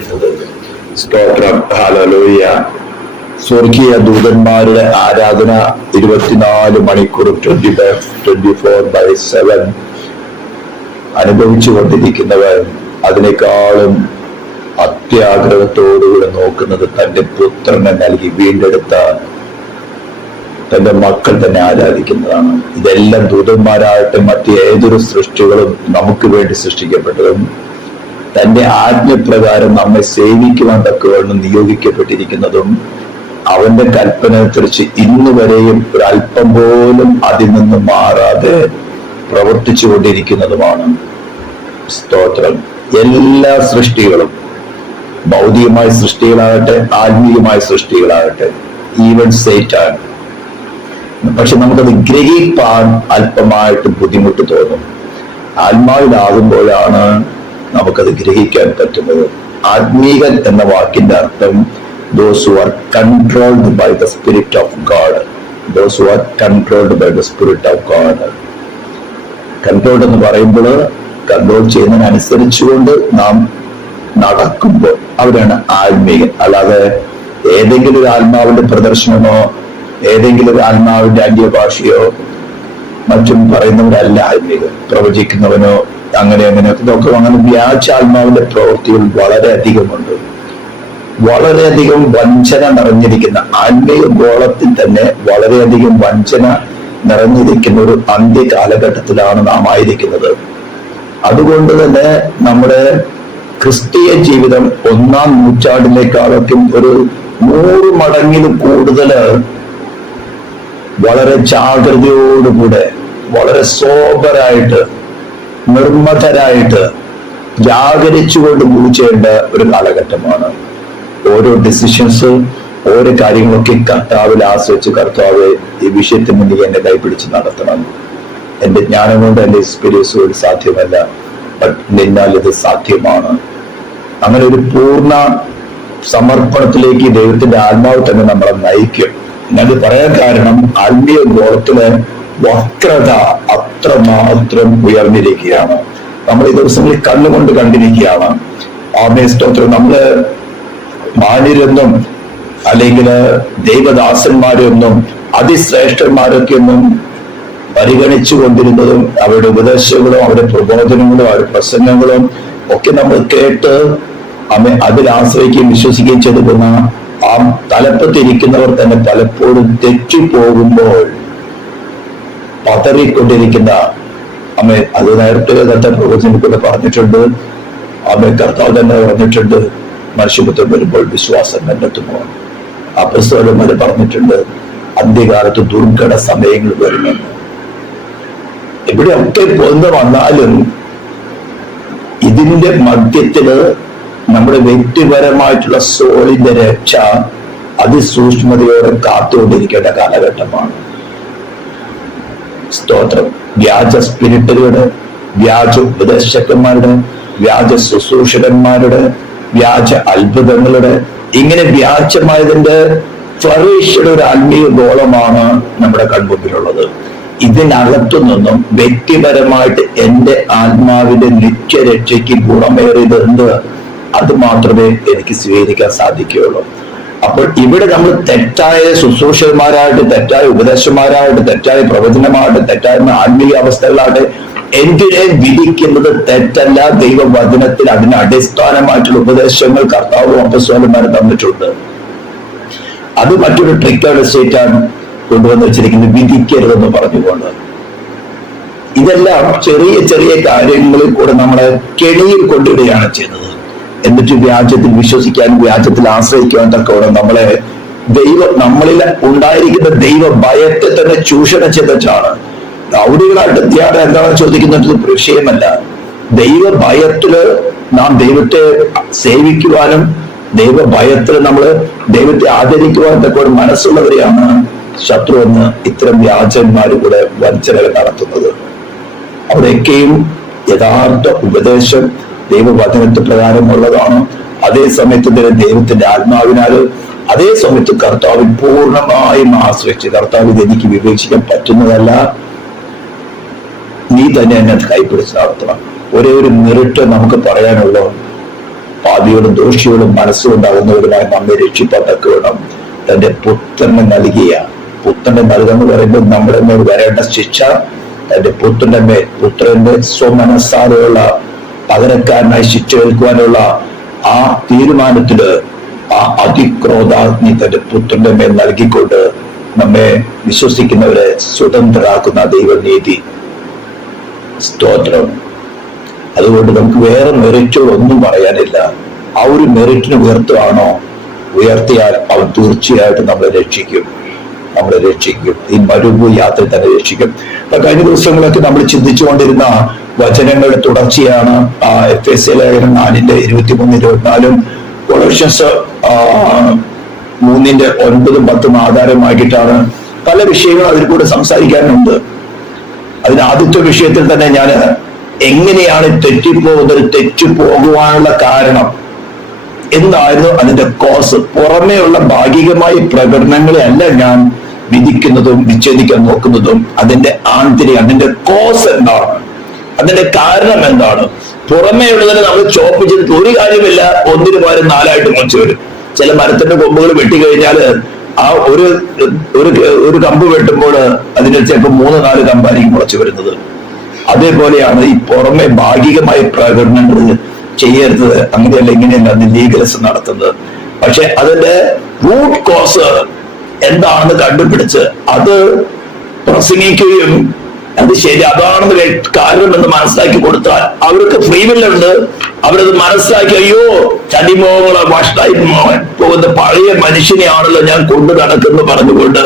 ആരാധിക്കുന്നത്. സ്തോത്രം, ഹല്ലേലൂയ. സ്വർഗീയ ദൂതന്മാരുടെ ആരാധന 24 മണിക്കൂർ 24/7 അനുഭവിച്ചു കൊണ്ടിരിക്കുന്നവർ അതിനേക്കാളും അത്യാഗ്രഹത്തോടുകൂടെ നോക്കുന്നത് തന്റെ പുത്രനെ നൽകി വീണ്ടെടുത്ത തന്റെ മക്കൾ തന്നെ ആരാധിക്കുന്നതാണ്. ഇതെല്ലാം ദൂതന്മാരായിട്ട് മറ്റേതൊരു സൃഷ്ടികളും നമുക്ക് വേണ്ടി സൃഷ്ടിക്കപ്പെട്ടതും തന്റെ ആജ്ഞപ്രകാരം നമ്മെ സേവിക്കുവാൻ തക്കവണ്ണം നിയോഗിക്കപ്പെട്ടിരിക്കുന്നതും അവന്റെ കൽപ്പന അനുസരിച്ച് ഇന്ന് വരെയും ഒരല്പം പോലും അതിൽ നിന്ന് മാറാതെ പ്രവർത്തിച്ചു കൊണ്ടിരിക്കുന്നതുമാണ്. സ്തോത്രം. എല്ലാ സൃഷ്ടികളും, ഭൗതികമായ സൃഷ്ടികളാകട്ടെ ആത്മീയമായ സൃഷ്ടികളാകട്ടെ, ഈവൻ സൈറ്റാൻ, പക്ഷെ നമുക്കത് ഗ്രഹിപ്പാൻ അല്പമായിട്ട് ബുദ്ധിമുട്ട് തോന്നും. ആത്മാവിലാകുമ്പോഴാണ് നമുക്കത് ഗ്രഹിക്കാൻ പറ്റുന്നത്. ആത്മീകൻ എന്ന വാക്കിന്റെ അർത്ഥം those who are controlled by the Spirit of God. Those who are controlled by the Spirit of God. Controlled എന്ന് പറയുമ്പോൾ കൺട്രോൾ ചെയ്യുന്നതിനനുസരിച്ചുകൊണ്ട് നാം നടക്കുമ്പോൾ അവരാണ് ആത്മീകൻ. അല്ലാതെ ഏതെങ്കിലും ഒരു ആത്മാവിന്റെ പ്രദർശനമോ ഏതെങ്കിലും ഒരു ആത്മാവിന്റെ അന്യഭാഷയോ മറ്റും പറയുന്നവരല്ല ആത്മീകൻ. പ്രവചിക്കുന്നവനോ അങ്ങനെ ഇതൊക്കെ അങ്ങനെ വ്യാജ ആത്മാവിന്റെ പ്രവൃത്തികൾ വളരെയധികമുണ്ട്. വളരെയധികം വഞ്ചന നിറഞ്ഞിരിക്കുന്ന ആത്മീയ ഗോളത്തിൽ തന്നെ വളരെയധികം വഞ്ചന നിറഞ്ഞിരിക്കുന്ന ഒരു അന്ത്യ കാലഘട്ടത്തിലാണ് നാം ആയിരിക്കുന്നത്. അതുകൊണ്ട് തന്നെ നമ്മുടെ ക്രിസ്തീയ ജീവിതം 1-ാം നൂറ്റാണ്ടിലേക്കാളൊക്കെ ഒരു 100 മടങ്ങിലും കൂടുതൽ വളരെ ജാഗ്രതയോടുകൂടെ, വളരെ സോബറായിട്ട്, നിർമ്മതരായിട്ട്, ജാഗരിച്ചുകൊണ്ട് മൂവ് ചെയ്യേണ്ട ഒരു കാലഘട്ടമാണ്. ഓരോ ഡിസിഷൻസ്, ഓരോ കാര്യങ്ങളൊക്കെ കർത്താവിൽ ആശ്രയിച്ച് കർത്താവ് ഈ വിഷയത്തിന് മുന്നിൽ എന്നെ കൈപിടിച്ച് നടത്തണം. എന്റെ ജ്ഞാനം കൊണ്ട്, എന്റെ എക്സ്പീരിയൻസ് കൊണ്ട് സാധ്യമല്ല, നിന്നാൽ ഇത് സാധ്യമാണ്. അങ്ങനെ ഒരു പൂർണ്ണ സമർപ്പണത്തിലേക്ക് ദൈവത്തിന്റെ ആത്മാവ് തന്നെ നമ്മളെ നയിക്കും. ഞാനത് പറയാൻ കാരണം ആത്മീയ ഗോളത്തിലെ വക്രത അത്രമാത്രം ഉയർന്നിരിക്കുകയാണ്. നമ്മൾ ഈ ദിവസങ്ങളിൽ കണ്ണുകൊണ്ട് കണ്ടിരിക്കുകയാണ്. ആമേൻ, സ്തോത്രം. നമ്മള് മാന്യരെന്നും അല്ലെങ്കിൽ ദൈവദാസന്മാരെയൊന്നും അതിശ്രേഷ്ഠന്മാരൊക്കെ ഒന്നും പരിഗണിച്ചു കൊണ്ടിരുന്നതും അവരുടെ ഉപദേശങ്ങളും അവരുടെ പ്രബോധനങ്ങളും അവരുടെ പ്രസംഗങ്ങളും ഒക്കെ നമ്മൾ കേട്ട് അതിൽ ആശ്രയിക്കുകയും വിശ്വസിക്കുകയും ചെയ്തിരുന്ന ആ തലപ്പത്തിരിക്കുന്നവർ തന്നെ പലപ്പോഴും തെറ്റിപ്പോകുമ്പോൾ പതറിക്കൊണ്ടിരിക്കുന്ന അത് നേരത്തെ തന്നെ പ്രവചനത്തിൽ പറഞ്ഞിട്ടുണ്ട്. കർത്താവ് തന്നെ പറഞ്ഞിട്ടുണ്ട്, മനുഷ്യപുത്രൻ വരുമ്പോൾ വിശ്വാസം കണ്ടെത്തുമോ. അപ്പസ്തലന്മാര് പറഞ്ഞിട്ടുണ്ട്, അന്ത്യകാലത്ത് ദുർഘട സമയങ്ങൾ വരുമെന്ന്. ഇവിടെയൊക്കെ പൊന്ന് വന്നാലും ഇതിന്റെ മധ്യത്തില് നമ്മുടെ വ്യക്തിപരമായിട്ടുള്ള സോളിന്റെ രക്ഷ അതിസൂക്ഷ്മതയോടെ കാത്തുകൊണ്ടിരിക്കേണ്ട കാലഘട്ടമാണ്. സ്തോത്രം. വ്യാജ സ്പിരിറ്റുകളുടെ, വ്യാജ ഉപദേശകന്മാരുടെ, വ്യാജ ശുശ്രൂഷകന്മാരുടെ, വ്യാജ അത്ഭുതങ്ങളുടെ, ഇങ്ങനെ വ്യാജമായതിന്റെ ഫ്ലറിഷ്ഡ് ഒരു ആത്മീയ ഗോളമാണ് നമ്മുടെ കൺമുമ്പിലുള്ളത്. ഇതിനകത്തു നിന്നും വ്യക്തിപരമായിട്ട് എന്റെ ആത്മാവിന്റെ നിത്യരക്ഷയ്ക്ക് ഗുണമേറിയത് എന്ത്, അത് മാത്രമേ എനിക്ക് സ്വീകരിക്കാൻ സാധിക്കുകയുള്ളൂ. അപ്പോൾ ഇവിടെ നമ്മൾ തെറ്റായ ശുശ്രൂഷകന്മാരായിട്ട്, തെറ്റായ ഉപദേശന്മാരായിട്ട്, തെറ്റായ പ്രവചനമായിട്ട്, തെറ്റായ ആത്മീയ അവസ്ഥകളായിട്ട് എന്തിനെ വിധിക്കുന്നത് തെറ്റല്ല. ദൈവവചനത്തിൽ അതിന് അടിസ്ഥാനമായിട്ടുള്ള ഉപദേശങ്ങൾ കർത്താവും അപ്പസ്തലന്മാരും തന്നിട്ടുണ്ട്. അത് മറ്റൊരു ട്രിക്കാണ് സൈറ്റാൻ കൊണ്ടുവന്ന് വെച്ചിരിക്കുന്നത്, വിധിക്കരുതെന്ന് പറഞ്ഞുകൊണ്ട്. ഇതെല്ലാം ചെറിയ ചെറിയ കാര്യങ്ങളിൽ കൂടെ നമ്മളെ കെണിയിൽ കൊണ്ടിടുകയാണ് ചെയ്യുന്നത്. എന്നിട്ട് വ്യാജത്തിൽ വിശ്വസിക്കാനും വ്യാജത്തിൽ ആശ്രയിക്കാൻ തക്കവണ്ണം നമ്മളെ നമ്മളിൽ ഉണ്ടായിരിക്കുന്ന ദൈവ ഭയത്തെ തന്നെ ചൂഷണം ചെയ്തിട്ടാണ്. ഔഡികളായിട്ട് ധ്യാനം എന്താണെന്ന് ചോദിക്കുന്നത് വിഷയമല്ല. ദൈവ ഭയത്തില് നാം ദൈവത്തെ സേവിക്കുവാനും ദൈവഭയത്തിൽ നമ്മൾ ദൈവത്തെ ആദരിക്കുവാൻ തക്കവണ്ണം മനസ്സുള്ളവരെയാണ് ശത്രു എന്ന് ഇത്തരം വ്യാജന്മാർ കൂടെ വഞ്ചനകൾ നടത്തുന്നത്. അവിടെയൊക്കെയും യഥാർത്ഥ ഉപദേശം ദൈവവചനത്തെ പ്രകാരമുള്ളതാണ്. അതേ സമയത്ത് ദൈവത്തിന്റെ ആത്മാവിനാൽ, അതേ സമയത്ത് കർത്താവിൽ പൂർണ്ണമായും ആശ്രയിച്ച്, കർത്താവ് ഇത് എനിക്ക് വിവേചിക്കാൻ പറ്റുന്നതല്ല, നീ തന്നെ എന്നെ കൈപിടിച്ച് നടത്തണം. ഒരേ ഒരു മെറിറ്റ് നമുക്ക് പറയാനുള്ളൂ, പാപികളും ദോഷികളും മനസ്സുകൊണ്ടാകുന്നവരുമായി നമ്മെ രക്ഷിപ്പത്തക്ക വേണം തന്റെ പുത്രനെ നൽകിയ, പുത്രനെ നൽകുക പറയുമ്പോൾ നമ്മുടെ മേൽ വരേണ്ട ശിക്ഷ തന്റെ പുത്രന്റെ സ്വമനസ്സാലുള്ള പകരക്കാരനായി ശിക്ഷ ഏൽക്കുവാനുള്ള ആ തീരുമാനത്തില് ആ അതിക്രോധാഗ്നി തന്റെ പുത്രന്റെ മേൽ നൽകിക്കൊണ്ട് നമ്മെ വിശ്വസിക്കുന്നവരെ സ്വതന്ത്രരാക്കുന്ന ദൈവനീതി. സ്തോത്രം. അതുകൊണ്ട് നമുക്ക് വേറെ മെറിറ്റുകളൊന്നും പറയാനില്ല. ആ ഒരു മെറിറ്റിന് ഉയർത്തിയാൽ അവൻ തീർച്ചയായിട്ടും നമ്മളെ രക്ഷിക്കും. ഈ മരുഭൂ യാത്ര തന്നെ രക്ഷിക്കും. അപ്പൊ കഴിഞ്ഞ ദിവസങ്ങളൊക്കെ നമ്മൾ ചിന്തിച്ചുകൊണ്ടിരുന്ന വചനങ്ങളുടെ തുടർച്ചയാണ് എഫെസ്യ ലേഖനം 4:23-24 കൊളോഷ്യൻസ് 3:9-10 ആധാരമാക്കിയിട്ടാണ് പല വിഷയങ്ങളും അതിൽ കൂടെ സംസാരിക്കാനുണ്ട്. അതിന് ആദ്യത്തെ വിഷയത്തിൽ തന്നെ ഞാൻ എങ്ങനെയാണ് തെറ്റിപ്പോകുവാനുള്ള കാരണം എന്തായിരുന്നു അതിന്റെ കോസ്. പുറമേയുള്ള ഭാഗികമായ പ്രകടനങ്ങളെ അല്ല ഞാൻ വിധിക്കുന്നതും വിച്ഛേദിക്കാൻ നോക്കുന്നതും. അതിന്റെ അതിന്റെ കോസ് എന്താണ്, അതിന്റെ കാരണം എന്താണ്. പുറമേ ഉള്ളതിനെ നമ്മൾ ചോപ്പ് ചെയ്തിട്ട് ഒരു കാര്യമില്ല, 1 പകരം 4 മുളച്ചു വരും. ചില മരത്തിന്റെ കൊമ്പുകൾ വെട്ടിക്കഴിഞ്ഞാൽ ആ ഒരു കമ്പ് വെട്ടുമ്പോൾ അതിന് ചിലപ്പോൾ 3-4 കമ്പായിരിക്കും മുളച്ചു വരുന്നത്. അതേപോലെയാണ് ഈ പുറമെ ഭാഗികമായ പ്രകടനങ്ങൾ ചെയ്യരുത്, അങ്ങനെയല്ല ഇങ്ങനെയല്ല അത് ലീഗലിസം നടത്തുന്നത്. പക്ഷെ അതിന്റെ റൂട്ട് കോസ് എന്താണെന്ന് കണ്ടുപിടിച്ച് അത് പ്രസംഗിക്കുകയും അത് ശരി അതാണെന്ന് കാരണം എന്ന് മനസ്സിലാക്കി കൊടുത്താൽ അവർക്ക് ഫ്രീ വില്ലുണ്ട്. അവരത് മനസ്സിലാക്കി, അയ്യോ ചതിമോഹങ്ങളെ വഷളായി പോകുന്ന പഴയ മനുഷ്യനെയാണല്ലോ ഞാൻ കൊണ്ടു നടക്കുന്നു പറഞ്ഞുകൊണ്ട്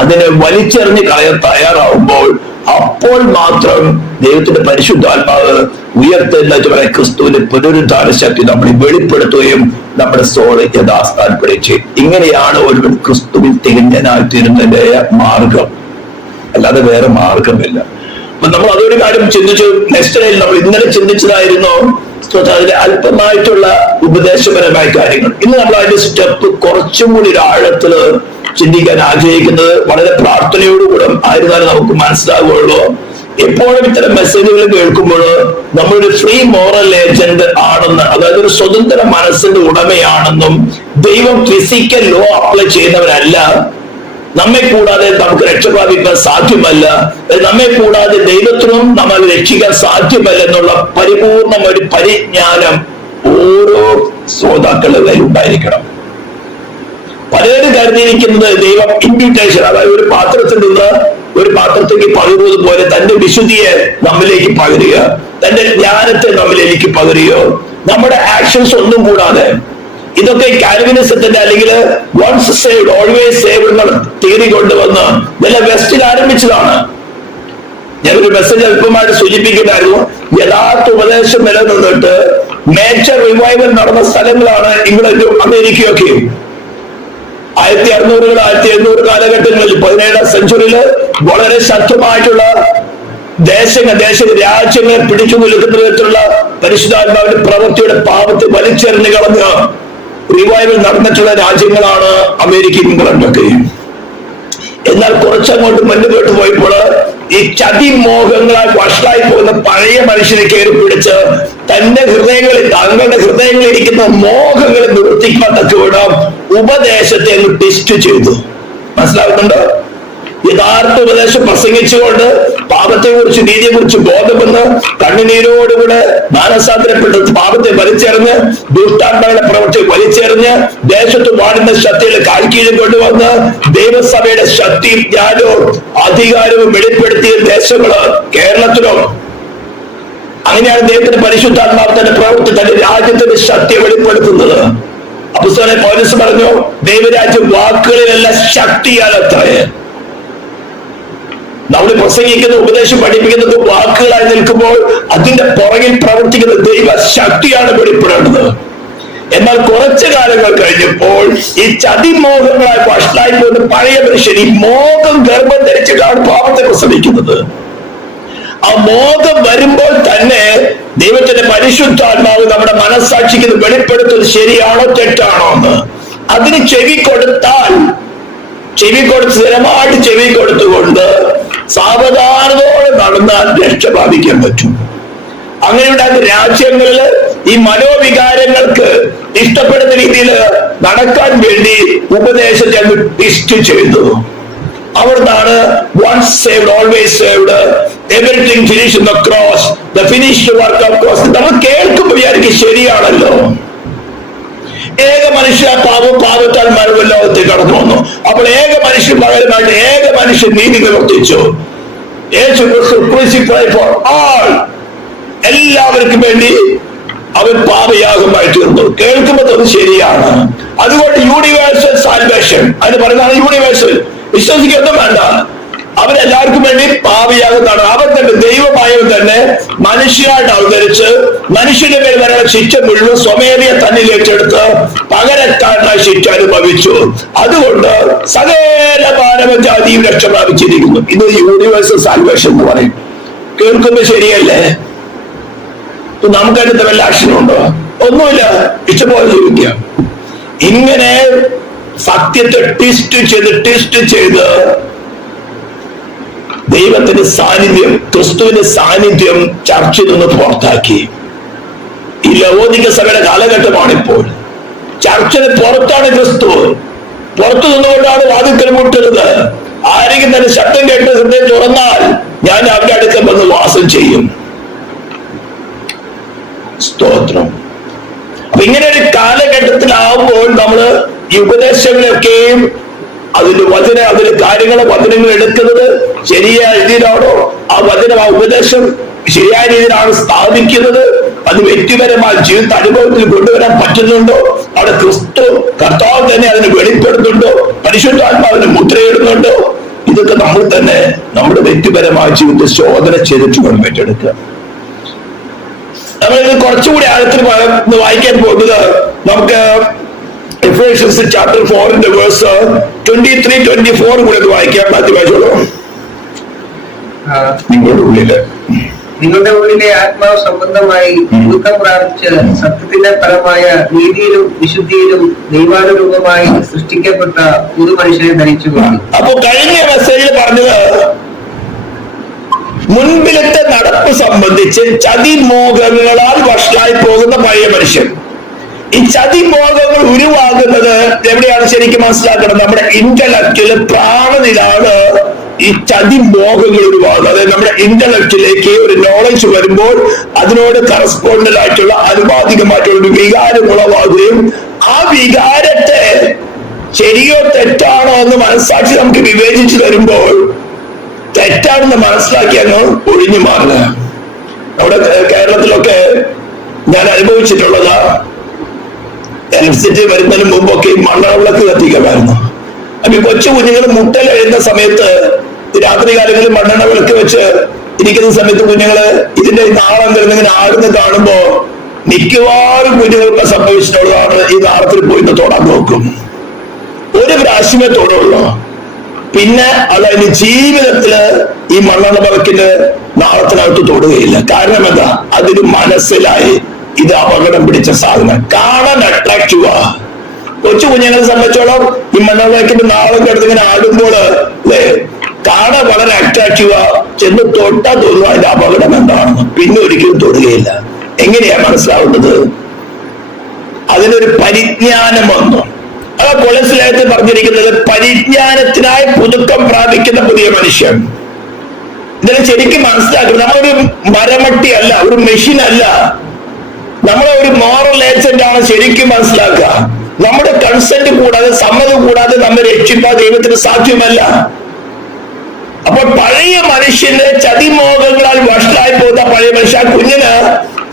അതിനെ വലിച്ചെറിഞ്ഞ് കളയാൻ തയ്യാറാവുമ്പോൾ അപ്പോൾ മാത്രം ദൈവത്തിന്റെ പരിശുദ്ധാത്മാവ് ഉയർത്തെഴുന്നേറ്റ് ക്രിസ്തുവിന്റെ പുനരുദ്ധാന ശക്തി നമ്മൾ വെളിപ്പെടുത്തുകയും നമ്മുടെ സോള് യഥാസ്ഥാനപ്പെടുകയും ചെയ്യും. ഇങ്ങനെയാണ് ഒരുവൻ ക്രിസ്തുവിൽ തികഞ്ഞനായി തീരുന്നതിന്റെ മാർഗം, അല്ലാതെ വേറെ മാർഗമില്ല. അപ്പൊ നമ്മൾ അതൊരു കാര്യം ചിന്തിച്ചു. നെക്സ്റ്റ് ഡേയിൽ നമ്മൾ ഇന്നലെ ചിന്തിച്ചതായിരുന്നു അതിന്റെ അല്പമായിട്ടുള്ള ഉപദേശപരമായ കാര്യങ്ങൾ. ഇന്ന് നമ്മൾ അതിന്റെ സ്റ്റെപ്പ് കുറച്ചും കൂടി ആഴത്തില് ചിന്തിക്കാൻ ആഗ്രഹിക്കുന്നത് വളരെ പ്രാർത്ഥനയോടുകൂടെ ആയിരുന്നാലും നമുക്ക് മനസ്സിലാവുകയുള്ളൂ. എപ്പോഴും ഇത്തരം മെസ്സേജുകൾ കേൾക്കുമ്പോൾ നമ്മളൊരു ഫ്രീ മോറൽ ഏജന്റ് ആണെന്ന്, അതായത് ഒരു സ്വതന്ത്ര മനസ്സിന്റെ ഉടമയാണെന്നും ദൈവം ഫിസിക്കൽ ലോ അപ്ലൈ ചെയ്യുന്നവരല്ല, നമ്മെ കൂടാതെ നമുക്ക് രക്ഷപ്രാപിക്കാൻ സാധ്യമല്ല, നമ്മെ കൂടാതെ ദൈവത്തിനും നമ്മൾ രക്ഷിക്കാൻ സാധ്യമല്ല എന്നുള്ള പരിപൂർണം ഒരു പരിജ്ഞാനം ഓരോ ശ്രോതാക്കളുടെ ഉണ്ടായിരിക്കണം. പലരും കരുതിയിരിക്കുന്നത് ദൈവം ഇമ്പ്യൂട്ടേഷൻ, അതായത് ഒരു പാത്രത്തിൽ നിന്ന് ഒരു പാത്രത്തേക്ക് പകരുന്നത് പോലെ തന്റെ വിശുദ്ധിയെ നമ്മിലേക്ക് പകരുക, തന്റെ ജ്ഞാനത്തെ നമ്മിലേക്ക് പകരുകയോ നമ്മുടെ ആക്ഷൻസ് ഒന്നും കൂടാതെ. ഇതൊക്കെ കാൽവിനിസത്തിന്റെ അല്ലെങ്കിൽ വൺസ് സേവ്ഡ് ഓൾവേസ് സേവ്ഡ് എന്ന തിയറി കൊണ്ടുവന്ന് ഇതെല്ലാം വെസ്റ്റിൽ ആരംഭിച്ചതാണ്. ഞാനൊരു മെസ്സേജ് അല്പമായിട്ട് സൂചിപ്പിക്കുന്നായിരുന്നു. യഥാർത്ഥ ഉപദേശം നിലനിന്നിട്ട് നേച്ചർ റിവൈവൽ നടന്ന സ്ഥലങ്ങളാണ് ഇംഗ്ലണ്ടും അമേരിക്കയൊക്കെയും. 1600 1700 കാലഘട്ടങ്ങളിൽ 17ാം സെഞ്ചുറിയില് വളരെ ശക്തമായിട്ടുള്ള രാജ്യങ്ങളെ പിടിച്ചു നിൽക്കുന്ന വിധത്തിലുള്ള പരിശുദ്ധാത്മാവിന്റെ പ്രവൃത്തിയുടെ പാപത്തെ വലിച്ചെറിഞ്ഞു കളഞ്ഞ് റിവൈവൽ നടന്നിട്ടുള്ള രാജ്യങ്ങളാണ് അമേരിക്കയും ഇംഗ്ലണ്ടൊക്കെ. എന്നാൽ കുറച്ചങ്ങോട്ട് മുന്നോട്ട് പോയപ്പോൾ ഈ ചതിമോഹങ്ങളാൽ വഷളായി പോകുന്ന പഴയ മനുഷ്യനെ കയറി പിടിച്ച് തങ്ങളുടെ ഹൃദയങ്ങളിൽ ഇരിക്കുന്ന മോഹങ്ങളെ നിവർത്തിക്കാൻ തക്കവിധം ഉപദേശത്തെ ടെസ്റ്റ് ചെയ്തു. മനസ്സിലാകുന്നുണ്ട്? യഥാർത്ഥ ഉപദേശം പ്രസംഗിച്ചുകൊണ്ട് പാപത്തെ കുറിച്ച് നീതിയെ കുറിച്ച് ബോധമെന്ന് കണ്ണുനീരോടുകൂടെ മാനസാന്തരപ്പെട്ട് പാപത്തെ വലിച്ചെറിഞ്ഞ് ദുഷ്ടാത്മാക്കളുടെ പ്രവൃത്തി വലിച്ചെറിഞ്ഞ് ദേശത്ത് വാടുന്ന ശക്തിയുടെ കാൽക്കീഴിൽ കൊണ്ടുവന്ന് ദൈവസഭയുടെ ശക്തിയും ജ്ഞാനവും അധികാരവും വെളിപ്പെടുത്തിയ ദേശങ്ങള് കേരളത്തിലും. അങ്ങനെയാണ് ദൈവത്തിന്റെ പരിശുദ്ധാത്മാവ് തന്റെ പ്രവൃത്തി തന്റെ രാജ്യത്തിന്റെ ശക്തിയെ വെളിപ്പെടുത്തുന്നത്. അപ്പോസ്തലനായ പൗലോസ് പറഞ്ഞു, ദൈവരാജ്യം വാക്കുകളിലല്ല ശക്തിയാലത്രേ. നമ്മൾ പ്രസംഗിക്കുന്ന ഉപദേശം പഠിപ്പിക്കുന്നത് വാക്കുകളായി നിൽക്കുമ്പോൾ അതിന്റെ പുറകിൽ പ്രവർത്തിക്കുന്ന ദൈവ ശക്തിയാണ് വെളിപ്പെടേണ്ടത്. എന്നാൽ കുറച്ചു കാലങ്ങൾ കഴിഞ്ഞപ്പോൾ ഈ ചതിമോഹങ്ങളായി വഷളായി പോകുന്ന പഴയ മനുഷ്യൻ ഈ മോഹം ഗർഭം ധരിച്ചിട്ടാണ് പാപത്തെ പ്രസവിക്കുന്നത്. ആ മോഹം വരുമ്പോൾ തന്നെ ദൈവത്തിന്റെ പരിശുദ്ധാത്മാവ് നമ്മുടെ മനസ്സാക്ഷിക്ക് വെളിപ്പെടുത്തുന്നത് ശരിയാണോ തെറ്റാണോ എന്ന്. അതിന് ചെവി കൊടുത്ത് സ്ഥിരമായിട്ട് ചെവി കൊടുത്തുകൊണ്ട് സാവധാനതയോടെ നടന്നാൽ രക്ഷ പ്രാപിക്കാൻ പറ്റും. അങ്ങനെയുണ്ടാകുന്ന രാജ്യങ്ങളിൽ ഈ മനോവികാരങ്ങൾക്ക് ഇഷ്ടപ്പെടുന്ന രീതിയിൽ നടക്കാൻ വേണ്ടി ഉപദേശത്തെ അങ്ങ് ട്വിസ്റ്റ് ചെയ്തു. അവിടുന്നാണ് once saved always saved, everything finished in the cross, the finished work of cross. നമ്മൾ കേൾക്കുമ്പോൾ വിചാരിക്കും ശരിയാണല്ലോ, ഏക മനുഷ്യ പാപത്താൽ മരണലോകത്തേക്ക് കടന്നു വന്നു. അപ്പോൾ ഏക മനുഷ്യൻ പകരമായിട്ട് ഏക മനുഷ്യൻ നീതി നിവർത്തിച്ചു. യേശു ക്രിസ്തു crucified for all, എല്ലാവർക്കും വേണ്ടി അവൻ പാപയാഗമായി തീർന്നു. കേൾക്കുമ്പോൾ അത് ശരിയാണ്. അതുകൊണ്ട് യൂണിവേഴ്സൽ സാൽവേഷൻ അതിന് പറയുന്നതാണ് യൂണിവേഴ്സൽ. വിശ്വസിക്കൊന്നും വേണ്ട, അവരെല്ലാവർക്കും വേണ്ടി പാപയാകുന്നതാണ്. അവൻ തന്നെ ദൈവമായവൻ തന്നെ മനുഷ്യനായിട്ട് അവതരിച്ച് മനുഷ്യന്റെ പേര് വരെ ശിക്ഷ മുഴുവൻ സ്വമേധയെ തന്നിൽ ഏറ്റെടുത്ത് പകരക്കാരനായി ശിക്ഷ അനുഭവിച്ചു. അതുകൊണ്ട് സകല മാനവജാതിയും രക്ഷ പ്രാപിച്ചിരിക്കുന്നു. ഇത് യൂണിവേഴ്സൽ സാൽവേഷൻ എന്ന് പറയും. കേൾക്കുമ്പോ ശരിയല്ലേ? നമുക്കതിന്റെ വല്ല ആക്ഷനുണ്ടോ? ഒന്നുമില്ല, ഇഷ്ടപോലെ ജീവിക്കുക. ഇങ്ങനെ സത്യത്തെ ട്വിസ്റ്റ് ചെയ്ത് ദൈവത്തിന്റെ സാന്നിധ്യം, ക്രിസ്തുവിന്റെ സാന്നിധ്യം ചർച്ചയിൽ നിന്ന് പുറത്താക്കി. ഈ ലവോദിക്ക സഭയുടെ കാലഘട്ടമാണിപ്പോൾ. ചർച്ചിന് പുറത്താണ് ക്രിസ്തു. പുറത്തു നിന്നുകൊണ്ടാണ് വാതിൽക്കൽ മുട്ടുന്നത്. ആരെങ്കിലും തന്നെ ശബ്ദം കേട്ട് ഹൃദയം തുറന്നാൽ ഞാൻ അവരുടെ അടുക്കൽ വന്ന് വാസം ചെയ്യും. സ്തോത്രം. അപ്പൊ ഇങ്ങനെ ഒരു കാലഘട്ടത്തിലാവുമ്പോൾ നമ്മള് ഈ ഉപദേശങ്ങളൊക്കെയും അതിന്റെ വചനങ്ങൾ എടുക്കുന്നത് ശരിയായ രീതിയിലാണോ? ആ ഉപദേശം ശരിയായ രീതിയിലാണ് സ്ഥാപിക്കുന്നത്? അത് വ്യക്തിപരമായ ജീവിത അനുഭവത്തിൽ കൊണ്ടുവരാൻ പറ്റുന്നുണ്ടോ? അവിടെ കർത്താവ് തന്നെ അതിന് വെളിപ്പെടുന്നുണ്ടോ? പരിശുദ്ധാത്മാവിന് മുദ്രയിടുന്നുണ്ടോ? ഇതൊക്കെ നമ്മൾ തന്നെ നമ്മുടെ വ്യക്തിപരമായ ജീവിതത്തെ ശോധന ചെയ്തിട്ട് വേണം ഏറ്റെടുക്കുക. നമ്മളിത് കുറച്ചുകൂടി ആഴത്തിൽ വായിക്കാൻ പോകുന്നത് നമുക്ക് Ephesians chapter 4 verse 23-24 കൂടെ വായിക്കാം. വായിച്ചോളൂ. നിങ്ങളുടെ ഉള്ളിലെ ആത്മാവ് സംബന്ധമായി ദുഃഖം പ്രാപിച്ച് സത്യത്തിന്റെ ഫലമായ നീതിയിലും വിശുദ്ധിയിലും ദൈവാനുരൂപമായി സൃഷ്ടിക്കപ്പെട്ട പുതു മനുഷ്യനെ ധരിച്ചു. അപ്പൊ കഴിഞ്ഞ മെസ്സേജിൽ പറഞ്ഞത് മുൻപിലത്തെ നടപ്പ് സംബന്ധിച്ച് ചതിമോഹങ്ങളാൽ വഷളായി പോകുന്ന പഴയ മനുഷ്യൻ. ഈ ചതിമോഹങ്ങൾ ഉരുവാകുന്നത് എവിടെയാണ് ശരിക്കും മനസ്സിലാക്കണം? നമ്മുടെ ഇന്റലക്റ്റില് പ്രാണനിലാണ് ഈ ചതിമോഹങ്ങൾ ഉരുവാകുന്നത്. അതായത് നമ്മുടെ ഇന്റലക്റ്റിലേക്ക് ഒരു നോളജ് വരുമ്പോൾ അതിനോട് കറസ്പോണ്ടന്റ് ആയിട്ടുള്ള അനുപാതികമായിട്ടുള്ള ഒരു വികാരം ഉളവാകുകയും ആ വികാരത്തെ ശരിയോ തെറ്റാണോ എന്ന് മനസ്സാക്ഷി നമുക്ക് വിവേചിച്ചു തരുമ്പോൾ തെറ്റാണെന്ന് മനസ്സിലാക്കി അങ്ങ് ഒഴിഞ്ഞു മാറുക. നമ്മുടെ കേരളത്തിലൊക്കെ ഞാൻ അനുഭവിച്ചിട്ടുള്ളതാ. എലക്ട്രിസിറ്റി വരുന്നതിന് മുമ്പൊക്കെ ഈ മണ്ണവിളക്ക് കത്തിക്കുമായിരുന്നു. അപ്പൊ കൊച്ചു കുഞ്ഞുങ്ങൾ മുട്ടൽ എഴുന്ന സമയത്ത് രാത്രി കാലങ്ങളിൽ മണ്ണെണ്ണ വിളക്ക് വെച്ച് ഇരിക്കുന്ന സമയത്ത് കുഞ്ഞുങ്ങള് ഇതിന്റെ നാളം കിടന്നിങ്ങനെ ആടുന്ന് കാണുമ്പോ മിക്കവാറും കുഞ്ഞുങ്ങൾക്ക് സംഭവിച്ചിട്ടുള്ളതാണ് ഈ നാളത്തിൽ പോയി തൊടാൻ നോക്കും. ഒരു പ്രാവശ്യമേ തൊടുള്ളൂ. പിന്നെ അതായത് ജീവിതത്തില് ഈ മണ്ണെണ്ണ വിളക്കിന്റെ നാളത്തിനകത്ത് തൊടുകയില്ല. കാരണം എന്താ? അതിന് മനസ്സിലായി ഇത് അപകടം പിടിച്ച സാധനം, കാണാൻ അട്രാക്റ്റീവാ. കൊച്ചു കുഞ്ഞുങ്ങളെ സംബന്ധിച്ചോളം ഈ മണ്ണവിളക്കിന്റെ നാളം കിടന്നിങ്ങനെ ആടുമ്പോൾ അല്ലേ കാണാൻ വളരെ അട്രാക്റ്റീവാ. ചെന്ന് തൊട്ടാ തോന്നുന്നു അതിന്റെ അപകടം എന്താണെന്ന്. പിന്നെ ഒരിക്കലും തൊടുകയില്ല. എങ്ങനെയാ മനസ്സിലാവുന്നത്? അതിനൊരു പരിജ്ഞാനം വന്നു. ആ കൊളസ്ലേഖത്തിൽ പറഞ്ഞിരിക്കുന്നത് പരിജ്ഞാനത്തിനായി പുതുക്കം പ്രാപിക്കുന്ന പുതിയ മനുഷ്യൻ. ഇതിനെ ശരിക്കും മനസ്സിലാക്കുന്നത് നമ്മളൊരു മരമട്ടി അല്ല, ഒരു മെഷീൻ അല്ല, നമ്മളെ ഒരു മോറൽ ഏജന്റ് ആണ്. ശരിക്കും മനസ്സിലാക്കുക, നമ്മുടെ കൺസെന്റ് കൂടാതെ സമ്മതം കൂടാതെ നമ്മെ രക്ഷിക്കാൻ ദൈവത്തിന് സാധ്യമല്ല. അപ്പൊ പഴയ മനുഷ്യന്റെ ചതിമോഹങ്ങളാൽ വഷളായി പോകുന്ന പഴയ മനുഷ്യ കുഞ്ഞിന്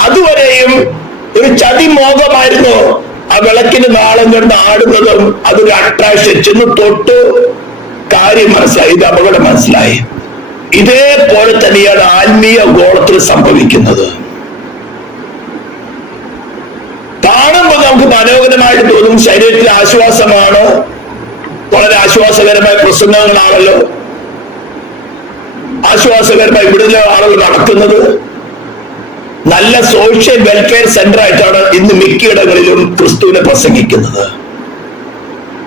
അതുവരെയും ഒരു ചതിമോഹമായിരുന്നു ആ വിളക്കിന് നാളം കൊണ്ട് ആടുന്നതും. അതൊരു അട്രാക്ഷൻ. ചെന്ന് തൊട്ട് കാര്യം മനസ്സിലായി, ഇത് അപകടം മനസ്സിലായി. ഇതേപോലെ തന്നെയാണ് ആത്മീയ ഗോളത്തിൽ സംഭവിക്കുന്നത്. കാണുമ്പോൾ നമുക്ക് മനോഹരമായിട്ട് തോന്നും, ശരീരത്തിന് ആശ്വാസമാണ്, വളരെ ആശ്വാസകരമായ പ്രസംഗങ്ങളാണല്ലോ, ആശ്വാസകരമായി ഇവിടുത്തെ ആളുകൾ നടക്കുന്നത്. നല്ല സോഷ്യൽ വെൽഫെയർ സെന്റർ ആയിട്ടാണ് ഇന്ന് മിക്കയിടങ്ങളിലും ക്രിസ്തുവിനെ പ്രസംഗിക്കുന്നത്.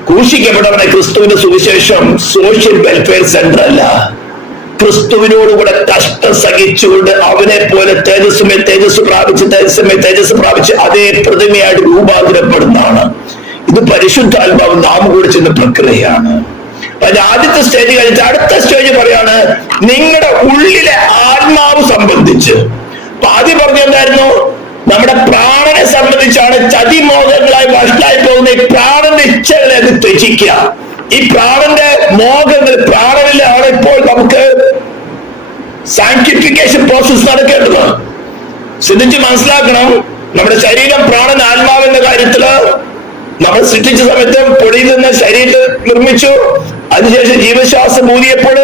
ക്രൂശിക്കപ്പെട്ടവനെ ക്രിസ്തുവിന്റെ സുവിശേഷം സോഷ്യൽ വെൽഫെയർ സെന്റർ അല്ല, ക്രിസ്തുവിനോടുകൂടെ കഷ്ടം സഹിച്ചുകൊണ്ട് അവനെ പോലെ തേജസ് പ്രാപിച്ച് അതേ പ്രതിമയായിട്ട് രൂപാന്തരപ്പെടുന്നതാണ്. ഇത് പരിശുദ്ധാത്മാവ് നാം കൂടി ചെയ്യുന്ന പ്രക്രിയയാണ്. അതിന്റെ ആദ്യത്തെ സ്റ്റേജ് കഴിഞ്ഞിട്ട് അടുത്ത സ്റ്റേജ് പറയാണ് നിങ്ങളുടെ ഉള്ളിലെ ആത്മാവ് സംബന്ധിച്ച്. അപ്പൊ ആദ്യം പറഞ്ഞെന്തായിരുന്നു? നമ്മുടെ പ്രാണനെ സംബന്ധിച്ചാണ് ചതിമോഹങ്ങളായി വഷളായി പോകുന്ന ഈ പ്രാണന്റെ ഇച്ഛകളെ അത് ത്യജിക്കുക. ഈ പ്രാണന്റെ മോഹങ്ങൾ, പ്രാണനിലാണ് ഇപ്പോൾ നമുക്ക് സാങ്ക്ടിഫിക്കേഷൻ പ്രോസസ് നടക്കേണ്ടത്. ശ്രദ്ധിച്ച് മനസ്സിലാക്കണം. നമ്മുടെ ശരീരം, പ്രാണൻ, ആത്മാവിന്റെ കാര്യത്തില് നമ്മൾ സൃഷ്ടിച്ച സമയത്ത് പൊടിയിൽ നിന്ന് ശരീരത്തെ നിർമ്മിച്ചു. അതിനുശേഷം ജീവശ്വാസം ഊതിയപ്പോൾ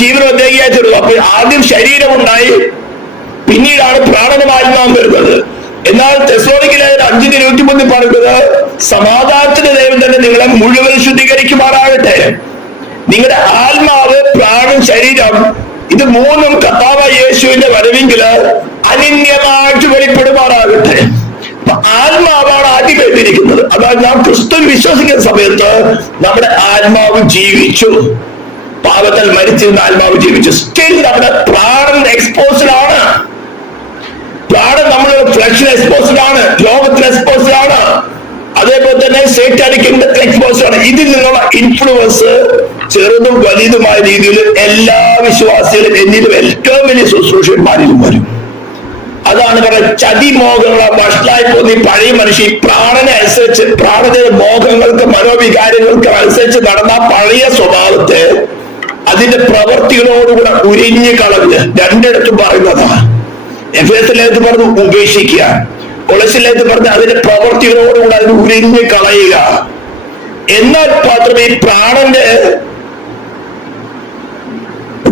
ജീവനം അദ്ദേഹിയായി തീർന്നു. അപ്പൊ ആദ്യം ശരീരമുണ്ടായി, പിന്നീടാണ് പ്രാണനും ആത്മാവും വരുന്നത്. എന്നാൽ തെസ്സലോനിക്കയിലെ 5:23 പറയുന്നത് സമാധാനത്തിന്റെ ദൈവം തന്നെ നിങ്ങളെ മുഴുവൻ ശുദ്ധീകരിക്കുമാറാകട്ടെ. നിങ്ങളുടെ ആത്മാവ്, പ്രാണൻ, ശരീരം, ഇത് മൂന്നും കർത്താവായ യേശുവിന്റെ വരവെങ്കില് അനന്യമായിട്ട് വെളിപ്പെടുമാറാകട്ടെ. ആത്മാവാണ് ആദ്യം എഴുതിയിരിക്കുന്നത്. അതായത് നാം ക്രിസ്തു വിശ്വസിക്കുന്ന സമയത്ത് നമ്മുടെ ആത്മാവ് ജീവിച്ചു. പാപത്തിൽ മരിച്ചിരുന്ന ആത്മാവ് ജീവിച്ചു. സ്റ്റിൽ നമ്മുടെ പ്രാണൻ എക്സ്പോസ്ഡ് ആണ്. പ്രാണൻ നമ്മുടെ ഫ്ലഷിൽ എക്സ്പോസ്ഡ് ആണ്, ലോകത്തിൽ എക്സ്പോസ്ഡ് ആണ്, അതേപോലെ തന്നെ സൈറ്റാനിക് കിങ്ഡത്തിൽ എക്സ്പോസ്ഡ് ആണ്. ഇതിൽ നിന്നുള്ള ഇൻഫ്ലുവൻസ് ചെറുതും വലുതുമായ രീതിയിൽ എല്ലാ വിശ്വാസികളും എന്നിലും ഏറ്റവും വലിയ ശുശ്രൂഷന്മാരിലും വരും. അതാണ് പറയുന്നത് ചതിമോഹങ്ങളെ വഷളായി പോകുന്ന ഈ പഴയ മനുഷ്യൻ പ്രാണനെ അനുസരിച്ച്, പ്രാണന്റെ മോഹങ്ങൾക്ക്, മനോവികാരങ്ങൾക്ക് അനുസരിച്ച് നടന്ന പഴയ സ്വഭാവത്തെ അതിന്റെ പ്രവർത്തികളോടുകൂടെ ഉരിഞ്ഞു കളഞ്ഞ് രണ്ടിടത്തും പറയുന്നതാണ്. എഫേസിലേക്ക് പറഞ്ഞു ഉപേക്ഷിക്കുക, കൊളോസ്യരിലേക്ക് പറഞ്ഞ് അതിന്റെ പ്രവർത്തികളോടുകൂടെ അതിന് ഉരിഞ്ഞു കളയുക. എന്നാൽ മാത്രമേ ഈ പ്രാണന്റെ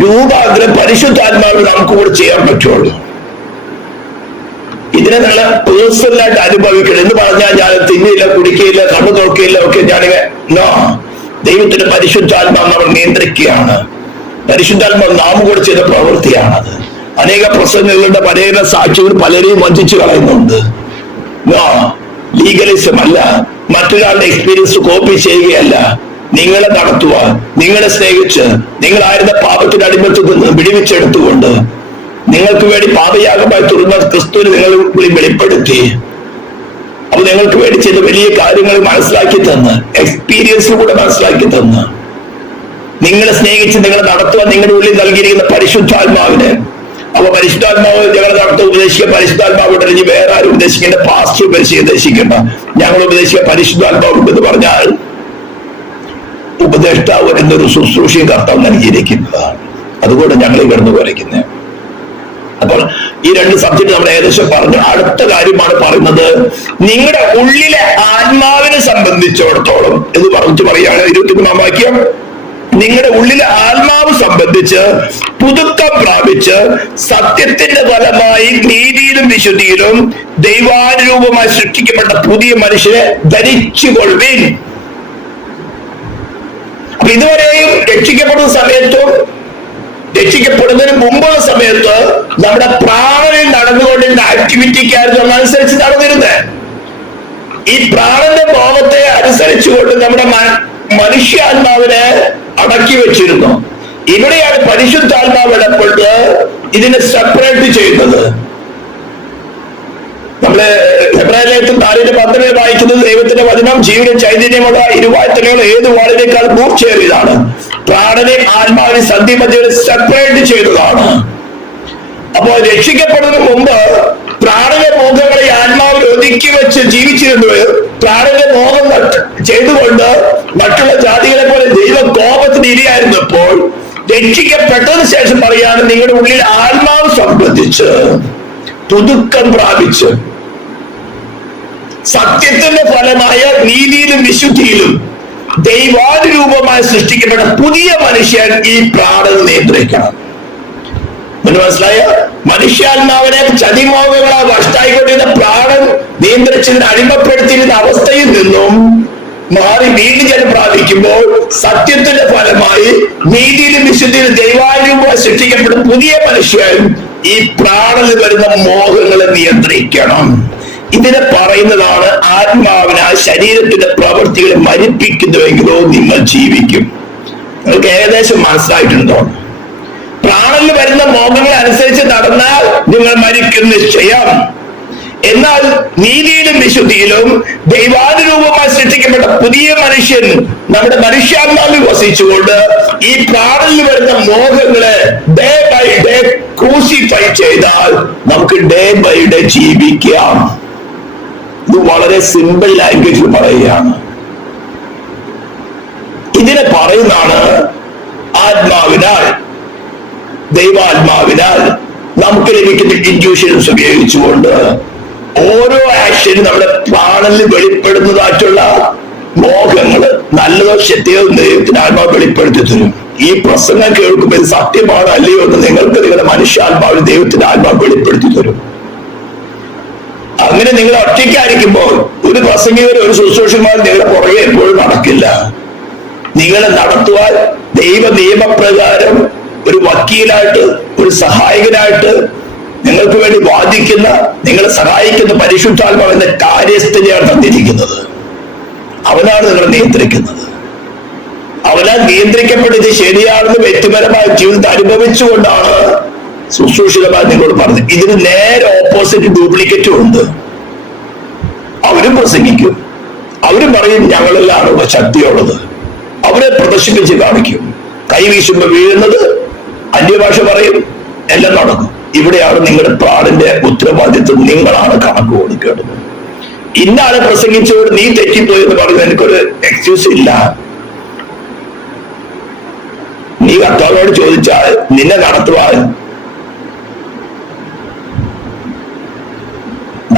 രൂപാന്തരം പരിശുദ്ധാത്മാവിൽ നമുക്ക് കൂടെ ചെയ്യാൻ പറ്റുള്ളൂ. ഇതിനെ നല്ല പേഴ്സണലായിട്ട് അനുഭവിക്കണം. എന്ന് പറഞ്ഞാൽ ഞാൻ തിന്നില്ല, കുടിക്കുകയില്ല, കണ്ണു നോക്കുകയില്ല, ഒക്കെ ഞാനിങ്ങനെ ദൈവത്തിന്റെ പരിശുദ്ധാത്മാവ് നമ്മൾ നിയന്ത്രിക്കുകയാണ്. പരിശുദ്ധാത്മാവ് നാം കൂടെ ചെയ്ത പ്രവൃത്തിയാണത്. അനേക പ്രസംഗങ്ങളുടെ പല സാക്ഷികൾ പലരെയും വഞ്ചിച്ചു കളയുന്നുണ്ട്. ലീഗലിസം അല്ല, മറ്റൊരാളുടെ എക്സ്പീരിയൻസ് കോപ്പി ചെയ്യുകയല്ല. നിങ്ങളെ നടത്തുക, നിങ്ങളെ സ്നേഹിച്ച്, നിങ്ങളായിരുന്ന പാപത്തിന്റെ അടിമത്തിൽ നിന്ന് വിടുവിച്ചെടുത്തുകൊണ്ട് നിങ്ങൾക്ക് വേണ്ടി പാപയാഗമായി തുറന്ന ക്രിസ്തുവിനെ നിങ്ങൾ വെളിപ്പെടുത്തി. അപ്പൊ നിങ്ങൾക്ക് വേണ്ടി ചെയ്ത വലിയ കാര്യങ്ങൾ മനസ്സിലാക്കി തന്ന്, എക്സ്പീരിയൻസിലൂടെ മനസ്സിലാക്കി തന്ന്, നിങ്ങളെ സ്നേഹിച്ച് നിങ്ങളെ നടത്തുവാൻ നിങ്ങളുടെ ഉള്ളിൽ നൽകിയിരിക്കുന്ന പരിശുദ്ധാത്മാവിനെ. അപ്പൊ പരിശുദ്ധാത്മാവ് ഞങ്ങളെ നടത്തുക, ഉപദേശിക്കുക. പരിശുദ്ധാത്മാവ് ഇനി വേറെ ആരും ഉപദേശിക്കേണ്ട, പാസ്റ്റർ ഉപദേശിക്കേണ്ട, ഞങ്ങൾ ഉപദേശിക്കുക. പരിശുദ്ധാത്മാവ് ഉണ്ടെന്ന് പറഞ്ഞാൽ ഉപദേഷ്ടാവ് എന്നൊരു ശുശ്രൂഷയും കർത്താവ് നൽകിയിരിക്കുന്നതാണ്. അതുകൊണ്ട് ഞങ്ങൾ ഈ കിടന്നു വരയ്ക്കുന്നത്. അപ്പോൾ ഈ രണ്ട് സബ്ജക്ട് നമ്മൾ ഏകദേശം പറഞ്ഞു. അടുത്ത കാര്യമാണ് പറയുന്നത് നിങ്ങളുടെ ഉള്ളിലെ ആത്മാവിനെ സംബന്ധിച്ചിടത്തോളം എന്ന് പറഞ്ഞിട്ട് പറയാണ് 23-ാം വാക്യം. നിങ്ങളുടെ ഉള്ളിലെ ആത്മാവ് സംബന്ധിച്ച് പുതുക്കം പ്രാപിച്ച് സത്യത്തിന്റെ ഫലമായി നീതിയിലും വിശുദ്ധിയിലും ദൈവാനുരൂപമായി സൃഷ്ടിക്കപ്പെട്ട പുതിയ മനുഷ്യനെ ധരിച്ചുകൊള്ളുവിൻ. അപ്പൊ ഇതുവരെയും രക്ഷിക്കപ്പെടുന്ന സമയത്തും രക്ഷിക്കപ്പെടുന്നതിന് മുമ്പുള്ള സമയത്ത് നമ്മുടെ പ്രാണനിൽ നടന്നുകൊണ്ടിരുന്ന ആക്ടിവിറ്റിക്കായിരുന്നു അനുസരിച്ച് നടന്നിരുന്നത്. ഈ പ്രാണന്റെ മോഹത്തെ അനുസരിച്ചുകൊണ്ട് നമ്മുടെ മനുഷ്യാത്മാവിനെ അടക്കി വെച്ചിരുന്നു. ഇവിടെയാണ് പരിശുദ്ധാത്മാവ് ഇടപെട്ട് ഇതിനെ സെപ്പറേറ്റ് ചെയ്യുന്നത്. നമ്മള് ഹെബ്രായലേഖനം 4:12 വായിക്കുന്നത് ദൈവത്തിന്റെ വചനം ജീവനും ചൈതന്യമുള്ള ഇരുവായ്ത്തലയുള്ള ഏത് വാളിനേക്കാൾ മൂർച്ചയേറിയതാണ്, പ്രാണനെയും ആത്മാവിനെയും സന്ധിമധ്യയിൽ സെപ്പറേറ്റ് ചെയ്തതാണ്. അപ്പോൾ രക്ഷിക്കപ്പെടുന്നതിന് മുമ്പ് പ്രാണന്റെ മോഹങ്ങളെ ആത്മാവിൽ ഒതുക്കി വെച്ച് ജീവിച്ചിരുന്നവർ പ്രാണന്റെ മോഹം ചെയ്തുകൊണ്ട് മറ്റുള്ള ജാതികളെ പോലെ ദൈവ കോപത്തിന് ഇരയായിരുന്നപ്പോൾ രക്ഷിക്കപ്പെട്ടതിന് ശേഷം പറയാണ് നിങ്ങളുടെ ഉള്ളിൽ ആത്മാവ് സംബന്ധിച്ച് പുതുക്കം പ്രാപിച്ച് സത്യത്തിന്റെ ഫലമായ നീതിയിലും വിശുദ്ധിയിലും ദൈവാനുരൂപമായി സൃഷ്ടിക്കപ്പെട്ട പുതിയ മനുഷ്യൻ ഈ പ്രാണൻ നിയന്ത്രിക്കണം. മനസ്സിലായ? മനുഷ്യാത്മാവിനെ ചതിമോഹങ്ങളെ വഷ്ടായിക്കൊണ്ടിരുന്ന പ്രാണൻ നിയന്ത്രിച്ചതിന് അടിമപ്പെടുത്തിയിരുന്ന അവസ്ഥയിൽ നിന്നും മാറി വീണ്ടും ജനം പ്രാപിക്കുമ്പോൾ സത്യത്തിന്റെ ഫലമായി നീതിയിലും വിശുദ്ധിയിലും ദൈവാനുരൂപമായി സൃഷ്ടിക്കപ്പെട്ട പുതിയ മനുഷ്യൻ ഈ പ്രാണനിൽ വരുന്ന മോഹങ്ങളെ നിയന്ത്രിക്കണം. ഇതിനെ പറയുന്നതാണ് ആത്മാവിനെ ശരീരത്തിന്റെ പ്രവൃത്തികളെ മരിപ്പിക്കുന്നുവെങ്കിലോ നിങ്ങൾ ജീവിക്കും. നിങ്ങൾക്ക് ഏകദേശം മനസ്സിലായിട്ടുണ്ടോ? പ്രാണനിൽ വരുന്ന മോഹങ്ങൾ അനുസരിച്ച് നടന്നാൽ നിങ്ങൾ മരിക്കും നിശ്ചയം. എന്നാൽ നീതിയിലും വിശുദ്ധിയിലും ദൈവാനുരൂപമായി സൃഷ്ടിക്കപ്പെട്ട പുതിയ മനുഷ്യൻ നമ്മുടെ മനുഷ്യാത്മാവിൽ വസിച്ചുകൊണ്ട് ഈ പ്രാണനിൽ വരുന്ന മോഹങ്ങളെ ഡേ ബൈ ഡേ ക്രൂസിഫൈ ചെയ്താൽ നമുക്ക് ഡേ ബൈ ഡേ ജീവിക്കാം. ഇത് വളരെ സിമ്പിൾ ലാംഗ്വേജിൽ പറയുകയാണ്. ഇതിനെ പറയുന്നതാണ് ആത്മാവിനാൽ, ദൈവാത്മാവിനാൽ നമുക്ക് ലഭിക്കുന്ന ഇൻറ്റ്യൂഷൻസ് ഉപയോഗിച്ചുകൊണ്ട് ഓരോ ആക്ഷനും നമ്മുടെ പ്രാണനിൽ വെളിപ്പെടുന്നതായിട്ടുള്ള മോഹങ്ങൾ നല്ലതോ ശക്തിയോ ദൈവത്തിന് ആത്മാവ് വെളിപ്പെടുത്തി തരും. ഈ പ്രസംഗം കേൾക്കുമ്പോൾ ഇത് സത്യമാണ് അല്ലയോ എന്ന് നിങ്ങൾക്ക് നിങ്ങളുടെ മനുഷ്യാത്മാവിൽ ദൈവത്തിന്റെ ആത്മാവ് വെളിപ്പെടുത്തി തരും. അങ്ങനെ നിങ്ങൾ ഒറ്റയ്ക്കായിരിക്കുമ്പോൾ ഒരു പ്രസംഗികർ ഒരു ശുശ്രൂഷകന്മാർ നിങ്ങളുടെ പുറകെ എപ്പോഴും നടക്കില്ല. നിങ്ങളെ നടത്തുവാൻ ദൈവ നിയമപ്രകാരം ഒരു വക്കീലായിട്ട്, ഒരു സഹായകനായിട്ട്, നിങ്ങൾക്ക് വേണ്ടി വാദിക്കുന്ന, നിങ്ങളെ സഹായിക്കുന്ന പരിശുദ്ധാത്മാവ് എന്ന കാര്യസ്ഥനെയാണ് തന്നിരിക്കുന്നത്. അവനാണ് നിങ്ങളെ നിയന്ത്രിക്കുന്നത്. അവനാൽ നിയന്ത്രിക്കപ്പെട്ടത് ശരിയാണെന്ന് വ്യക്തിപരമായ ജീവിതത്തെ അനുഭവിച്ചുകൊണ്ടാണ് ശുശ്രൂഷിതമായി നിങ്ങളോട് പറഞ്ഞത്. ഇതിന് നേരെ ഓപ്പോസിറ്റ് ഡ്യൂപ്ലിക്കേറ്റും ഉണ്ട്. അവരും പ്രസംഗിക്കും, അവരും പറയും ഞങ്ങളെല്ലാം ശക്തിയുള്ളത്, അവരെ പ്രദർശിപ്പിച്ച് കാണിക്കും. കൈ വീശുമ്പോൾ വീഴുന്നത്, അന്യഭാഷ പറയും, എല്ലാം നടക്കും. ഇവിടെയാണ് നിങ്ങളുടെ പ്രാണിന്റെ ഉത്തരവാദിത്വം. നിങ്ങളാണ് കണക്ക് കൊടുക്കേണ്ടത്. ഇന്നാളെ പ്രസംഗിച്ചോട് നീ തെറ്റിപ്പോയി എന്ന് പറയുന്നത് എനിക്കൊരു എക്സ്ക്യൂസ് ഇല്ല. നീ കർത്താവിനോട് ചോദിച്ചാൽ നിന്നെ നടത്തുവാൻ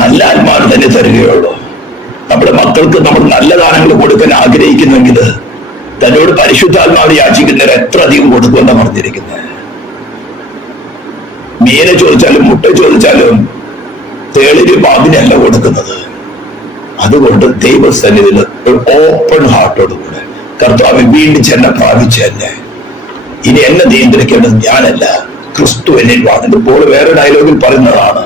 നല്ല ആത്മാവ് തന്നെ തരികയുള്ളൂ. നമ്മുടെ മക്കൾക്ക് നമ്മൾ നല്ല ദാനങ്ങൾ കൊടുക്കാൻ ആഗ്രഹിക്കുന്നെങ്കിൽ തന്നോട് പരിശുദ്ധാത്മാവിനെ യാചിക്കുന്നവർ എത്ര അധികം കൊടുക്കുമെന്ന് പറഞ്ഞിരിക്കുന്നത്. മീനെ ചോദിച്ചാലും മുട്ട ചോദിച്ചാലും തേളിന് പാമ്പിനല്ല കൊടുക്കുന്നത്. അതുകൊണ്ട് ദൈവസന്നിധിയിൽ ഒരു ഓപ്പൺ ഹാർട്ടോടുകൂടെ കർത്താവ് വീണ്ടും ചെന്നെ പ്രാപിച്ചു തന്നെ. ഇനി എന്നെ നിയന്ത്രിക്കേണ്ടത് ഞാനല്ല, ക്രിസ്തു എന്നിൽ വാങ്ങുന്നത്. ഇപ്പോൾ വേറെ ഡയലോഗിൽ പറയുന്നതാണ്,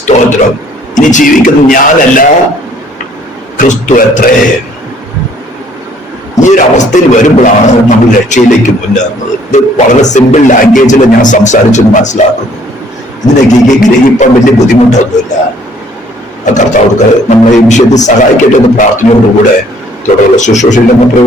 സ്തോത്രം, ഇനി ജീവിക്കുന്നത് ഞാനല്ല, ക്രിസ്തു എത്രേ. ഈ ഒരു അവസ്ഥയിൽ വരുമ്പോഴാണ് നമ്മൾ രക്ഷയിലേക്ക് മുന്നേറുന്നത്. ഇത് വളരെ സിമ്പിൾ ലാംഗ്വേജിൽ ഞാൻ സംസാരിച്ചെന്ന് മനസ്സിലാക്കുന്നു. ഇതിനെ ഗ്രഹിക്കാൻ വലിയ ബുദ്ധിമുട്ടൊന്നുമില്ല. കർത്താവ് നമ്മളെ ഈ വിഷയത്തിൽ സഹായിക്കട്ടെ എന്ന് പ്രാർത്ഥനയോടുകൂടെ തുടർന്നുള്ള ശുശ്രൂഷയിൽ നമ്മൾ പ്രവേശിക്കും.